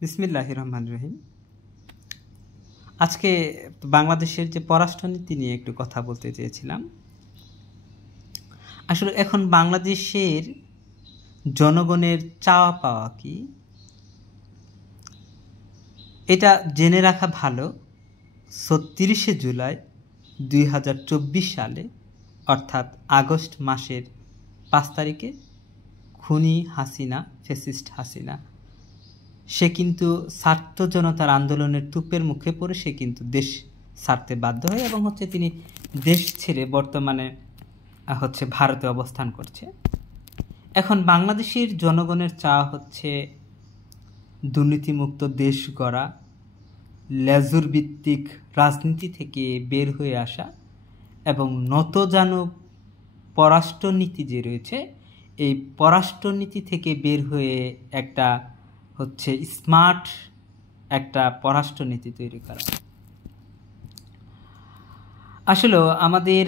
বিসমিল্লাহির রহমানির রহিম। আজকে বাংলাদেশের যে পররাষ্ট্রনীতি নিয়ে একটু কথা বলতে চেয়েছিলাম। আসলে এখন বাংলাদেশের জনগণের চাওয়া পাওয়া কি, এটা জেনে রাখা ভালো। ৩৬শে জুলাই ২০২৪ সালে অর্থাৎ আগস্ট মাসের ৫ তারিখে খুনি হাসিনা, ফ্যাসিস্ট হাসিনা, সে কিন্তু ছাত্র জনতার আন্দোলনের তুপের মুখে পড়ে সে কিন্তু দেশ ছাড়তে বাধ্য হয় এবং তিনি দেশ ছেড়ে বর্তমানে ভারতে অবস্থান করছে। এখন বাংলাদেশের জনগণের চাওয়া হচ্ছে দুর্নীতিমুক্ত দেশ গড়া, লেজুর ভিত্তিক রাজনীতি থেকে বের হয়ে আসা এবং নতজানু পররাষ্ট্রনীতি যে রয়েছে এই পররাষ্ট্রনীতি থেকে বের হয়ে একটা স্মার্ট একটা পররাষ্ট্রনীতি তৈরি করা। আসলে আমাদের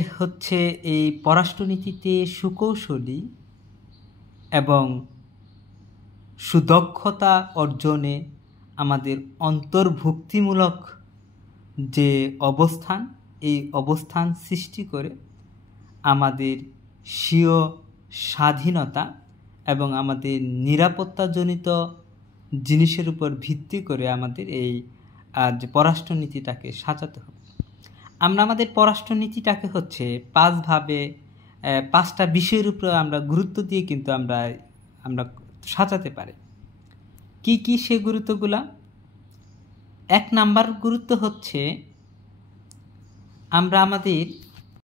এই পররাষ্ট্রনীতিতে সুকৌশলী এবং সুদক্ষতা অর্জনে আমাদের অন্তর্ভুক্তিমূলক যে অবস্থান, এই অবস্থান সৃষ্টি করে আমাদের স্বীয় স্বাধীনতা এবং আমাদের নিরাপত্তাজনিত জিনিসের উপর ভিত্তি করে আমাদের এই যে পররাষ্ট্রনীতিটাকে সাজাতে হবে। আমরা আমাদের পররাষ্ট্রনীতিটাকে 5টা বিষয়ের উপর আমরা গুরুত্ব দিয়ে কিন্তু আমরা সাজাতে পারি। কি কি সে গুরুত্বগুলা? 1 নাম্বার গুরুত্ব আমরা আমাদের